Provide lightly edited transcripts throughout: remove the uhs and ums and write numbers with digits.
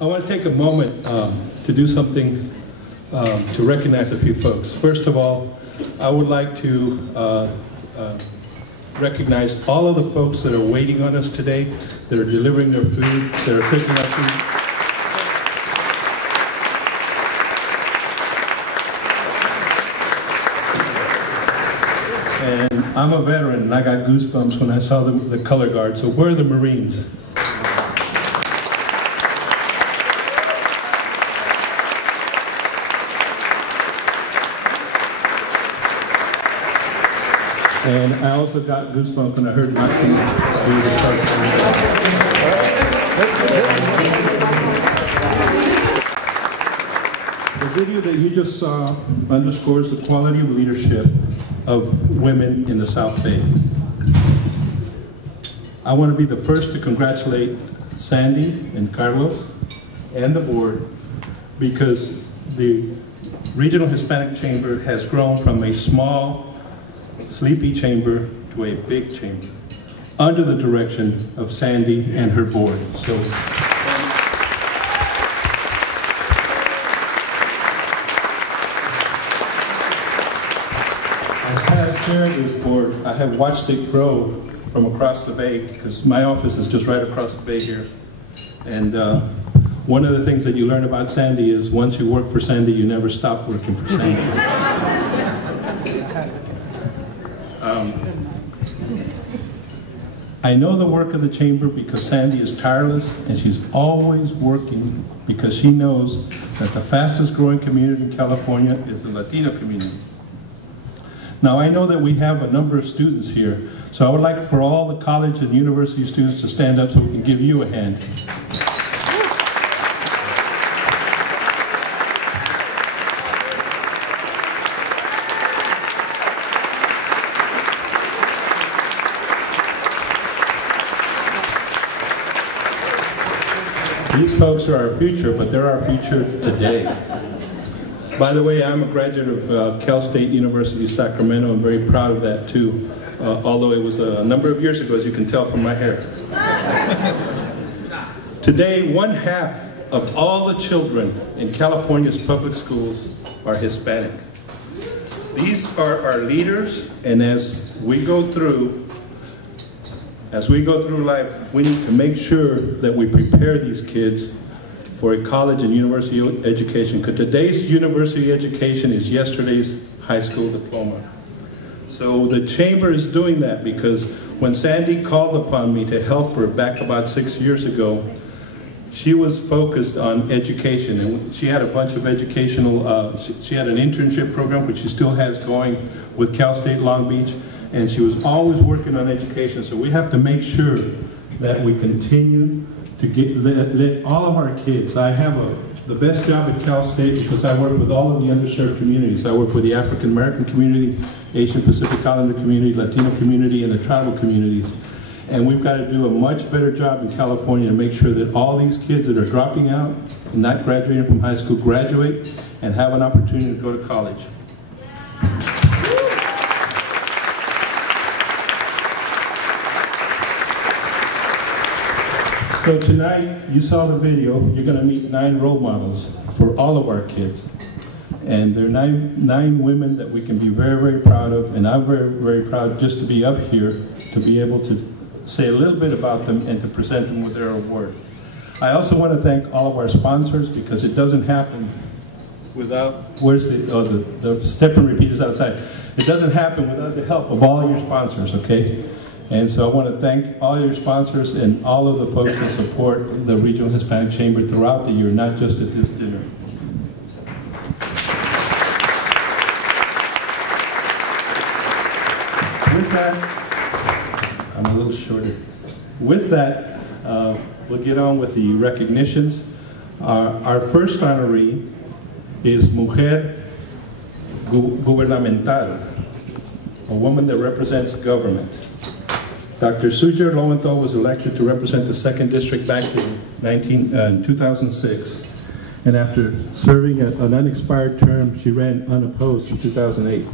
I want to take a moment to do something to recognize a few folks. First of all, I would like to recognize all of the folks that are waiting on us today, that are delivering their food, that are cooking our food. And I'm a veteran, and I got goosebumps when I saw the color guard. So where are the Marines? And I also got goosebumps when I heard my team do the start. The video that you just saw underscores the quality of leadership of women in the South Bay. I want to be the first to congratulate Sandy and Carlos and the board, because the Regional Hispanic Chamber has grown from a small, sleepy chamber to a big chamber under the direction of Sandy and her board. So, as past chair of this board, I have watched it grow from across the bay, because my office is just right across the bay here. And one of the things that you learn about Sandy is once you work for Sandy, you never stop working for Sandy. I know the work of the chamber because Sandy is tireless, and she's always working because she knows that the fastest growing community in California is the Latino community. Now, I know that we have a number of students here, so I would like for all the college and university students to stand up so we can give you a hand. These folks are our future, but they're our future today. By the way, I'm a graduate of Cal State University, Sacramento. I'm very proud of that too, although it was a number of years ago, as you can tell from my hair. Today, 1/2 of all the children in California's public schools are Hispanic. These are our leaders, and as we go through life, we need to make sure that we prepare these kids for a college and university education, because today's university education is yesterday's high school diploma. So the chamber is doing that, because when Sandy called upon me to help her back about 6 years ago, she was focused on education, and she had a bunch of educational, she had an internship program, which she still has going with Cal State Long Beach, and she was always working on education. So we have to make sure that we continue to let all of our kids. I have the best job at Cal State because I work with all of the underserved communities. I work with the African American community, Asian Pacific Islander community, Latino community, and the tribal communities. And we've got to do a much better job in California to make sure that all these kids that are dropping out and not graduating from high school graduate and have an opportunity to go to college. So tonight, you saw the video, you're going to meet 9 role models for all of our kids. And they're nine women that we can be very, very proud of, and I'm very, very proud just to be up here to be able to say a little bit about them and to present them with their award. I also want to thank all of our sponsors, because it doesn't happen without, where's the step and repeat is outside. It doesn't happen without the help of all of your sponsors, okay? And so I want to thank all your sponsors and all of the folks that support the Regional Hispanic Chamber throughout the year, not just at this dinner. With that, I'm a little shorter. With that, we'll get on with the recognitions. Our first honoree is Mujer Gubernamental, a woman that represents government. Dr. Sujer Lowenthal was elected to represent the 2nd District back in 2006. And after serving an unexpired term, she ran unopposed in 2008.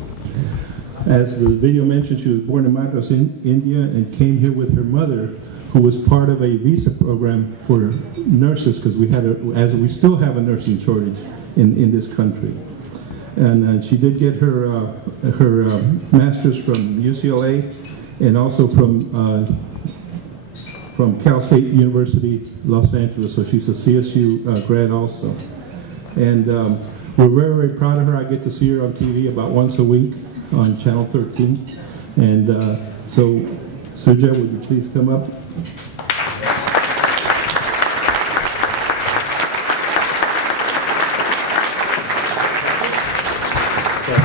As the video mentioned, she was born in Madras, India, and came here with her mother, who was part of a visa program for nurses, because we still have a nursing shortage in this country. And she did get her master's from UCLA and also from Cal State University, Los Angeles. So she's a CSU grad also. And we're very, very proud of her. I get to see her on TV about once a week on Channel 13. And so, Sergio, would you please come up?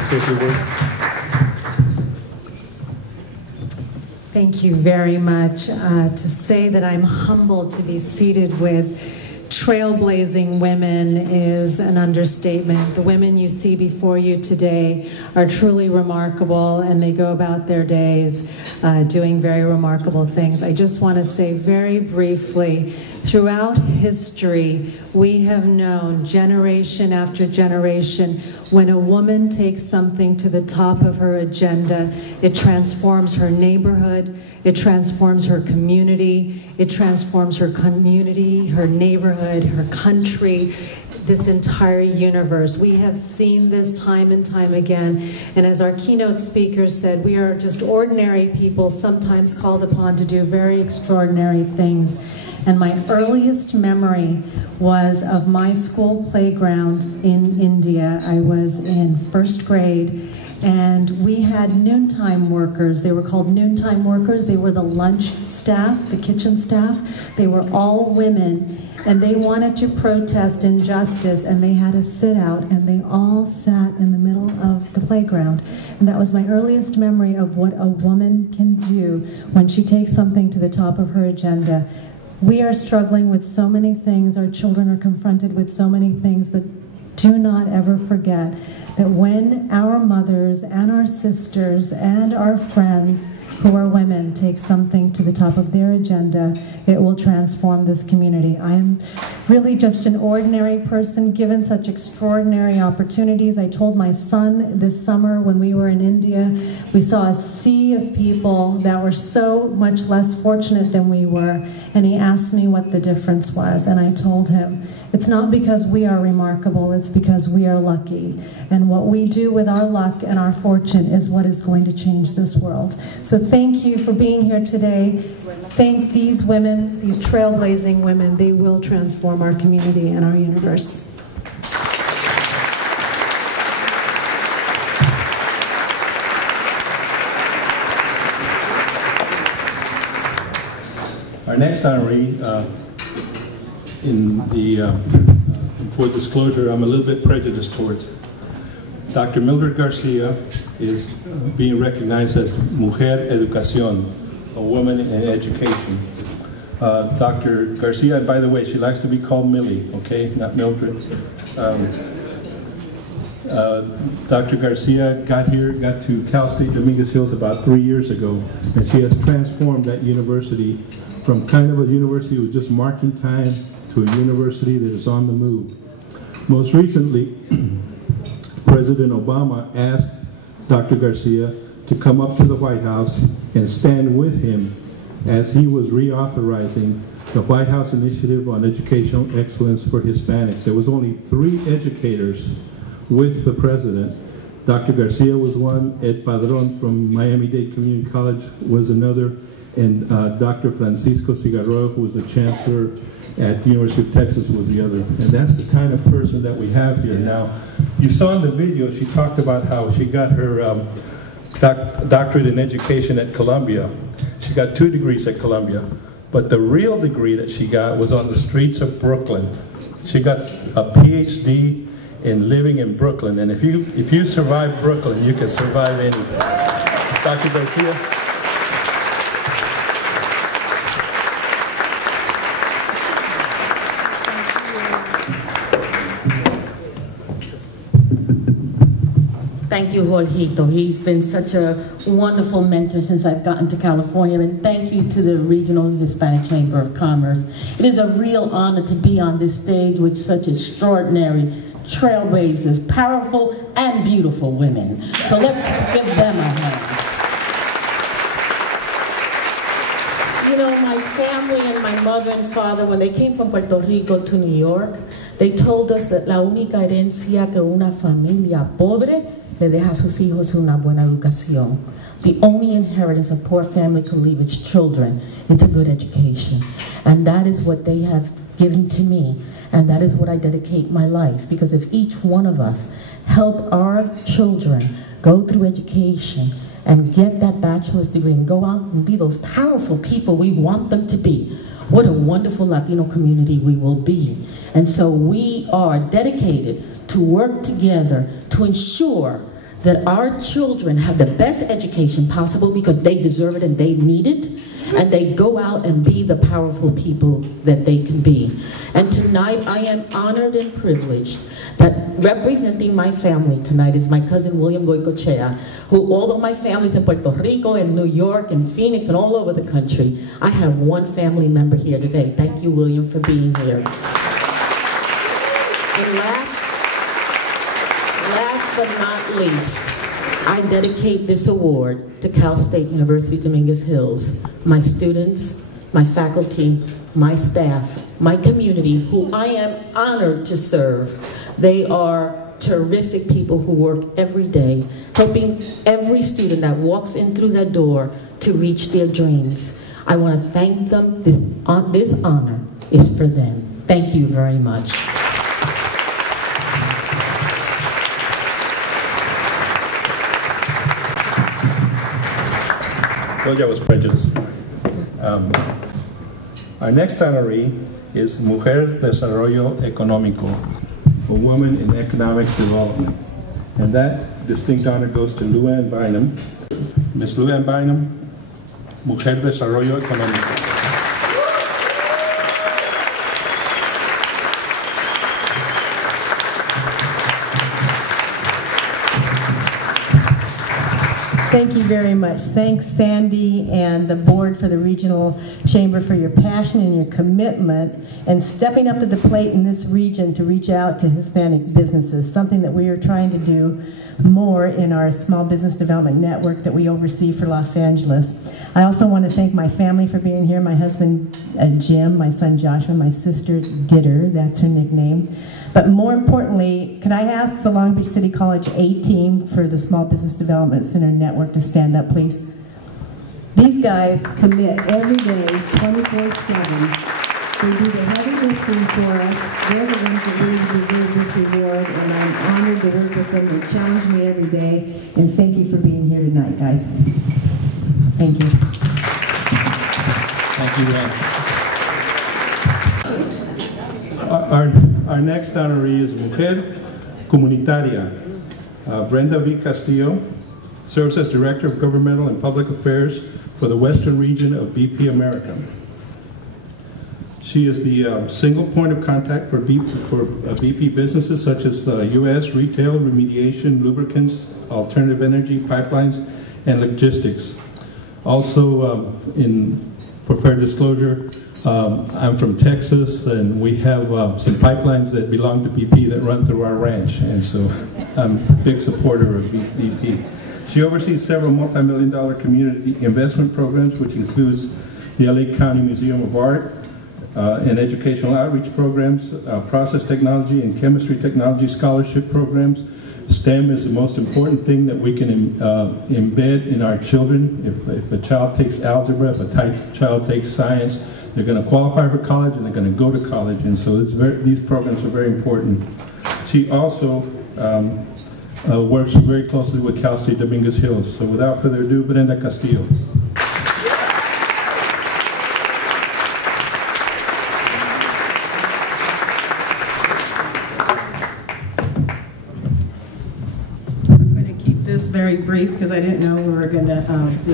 Say a few words. Thank you very much. To say that I'm humbled to be seated with trailblazing women is an understatement. The women you see before you today are truly remarkable, and they go about their days doing very remarkable things. I just want to say very briefly, throughout history, we have known generation after generation, when a woman takes something to the top of her agenda, it transforms her neighborhood, it transforms her community, it transforms her community, her neighborhood, her country, this entire universe. We have seen this time and time again, and as our keynote speaker said, we are just ordinary people, sometimes called upon to do very extraordinary things. And my earliest memory was of my school playground in India. I was in first grade, and we had noontime workers. They were called noontime workers. They were the lunch staff, the kitchen staff. They were all women, and they wanted to protest injustice, and they had a sit out, and they all sat in the middle of the playground. And that was my earliest memory of what a woman can do when she takes something to the top of her agenda. We are struggling with so many things. Our children are confronted with so many things, but do not ever forget that when our mothers and our sisters and our friends who are women take something to the top of their agenda, it will transform this community. I am really just an ordinary person given such extraordinary opportunities. I told my son this summer when we were in India, we saw a sea of people that were so much less fortunate than we were, and he asked me what the difference was, and I told him, it's not because we are remarkable, it's because we are lucky. And what we do with our luck and our fortune is what is going to change this world. So thank you for being here today. Thank these women, these trailblazing women. They will transform our community and our universe. Our next honoree, for disclosure, I'm a little bit prejudiced towards it. Dr. Mildred Garcia is being recognized as Mujer Educación, a woman in education. Dr. Garcia, and by the way, she likes to be called Millie, okay, not Mildred. Dr. Garcia got to Cal State Dominguez Hills about 3 years ago, and she has transformed that university from kind of a university with just marking time to a university that is on the move. Most recently, President Obama asked Dr. Garcia to come up to the White House and stand with him as he was reauthorizing the White House Initiative on Educational Excellence for Hispanic. There was only 3 educators with the president. Dr. Garcia was one, Ed Padron from Miami-Dade Community College was another, and Dr. Francisco Cigarro, who was the chancellor at the University of Texas, was the other. And that's the kind of person that we have here now. You saw in the video, she talked about how she got her doctorate in education at Columbia. She got 2 degrees at Columbia, but the real degree that she got was on the streets of Brooklyn. She got a PhD in living in Brooklyn, and if you survive Brooklyn, you can survive anything. Dr. Garcia. Thank you, Jorgito. He's been such a wonderful mentor since I've gotten to California, and thank you to the Regional Hispanic Chamber of Commerce. It is a real honor to be on this stage with such extraordinary trailblazers, powerful and beautiful women. So let's give them a hand. You know, my family and my mother and father, when they came from Puerto Rico to New York, they told us that la única herencia que una familia pobre le deja a sus hijos una buena educación. The only inheritance a poor family can leave its children is a good education. And that is what they have given to me. And that is what I dedicate my life. Because if each one of us help our children go through education and get that bachelor's degree and go out and be those powerful people we want them to be, what a wonderful Latino community we will be. And so we are dedicated to work together to ensure that our children have the best education possible because they deserve it and they need it, and they go out and be the powerful people that they can be. And tonight I am honored and privileged that representing my family tonight is my cousin William Goicochea, who, although my family's in Puerto Rico and New York and Phoenix and all over the country, I have one family member here today. Thank you, William, for being here. And last but not least, I dedicate this award to Cal State University Dominguez Hills, my students, my faculty, my staff, my community, who I am honored to serve. They are terrific people who work every day, helping every student that walks in through that door to reach their dreams. I want to thank them. This honor is for them. Thank you very much. Told you I was prejudiced. Our next honoree is Mujeres de Desarrollo Económico, for Women in Economics Development. And that distinct honor goes to Luann Bynum. Ms. Luann Bynum, Mujeres de Desarrollo Económico. Thank you very much. Thanks, Sandy and the board for the Regional Chamber for your passion and your commitment and stepping up to the plate in this region to reach out to Hispanic businesses, something that we are trying to do more in our Small Business Development Network that we oversee for Los Angeles. I also want to thank my family for being here, my husband Jim, my son Joshua, my sister Ditter, that's her nickname. But more importantly, could I ask the Long Beach City College A team for the Small Business Development Center Network to stand up, please? These guys commit every day, 24/7. They do the heavy lifting for us. They're the ones that really deserve this reward, and I'm honored to work with them. They challenge me every day, and thank you for being here tonight, guys. Thank you. Thank you, Ann. Our next honoree is Mujer Comunitaria. Brenda V. Castillo serves as Director of Governmental and Public Affairs for the Western region of BP America. She is the single point of contact for BP businesses such as U.S. retail, remediation, lubricants, alternative energy, pipelines, and logistics. Also, for fair disclosure, I'm from Texas, and we have some pipelines that belong to BP that run through our ranch, and so I'm a big supporter of BP. She oversees several multi-million-dollar community investment programs, which includes the LA County Museum of Art, and educational outreach programs, process technology and chemistry technology scholarship programs. STEM is the most important thing that we can embed in our children. If a child takes algebra, if a child takes science, they're going to qualify for college and they're going to go to college. And so these programs are very important. She also works very closely with Cal State Dominguez Hills. So without further ado, Brenda Castillo. Very brief because I didn't know we were going to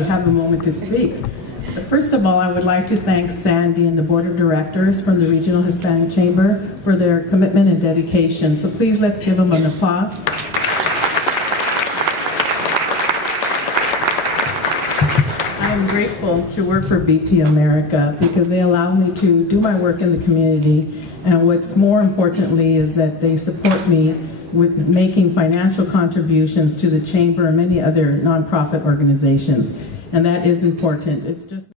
have a moment to speak. But first of all, I would like to thank Sandy and the Board of Directors from the Regional Hispanic Chamber for their commitment and dedication. So please let's give them an applause. I am grateful to work for BP America because they allow me to do my work in the community, and what's more importantly is that they support me with making financial contributions to the Chamber and many other nonprofit organizations. And that is important. It's just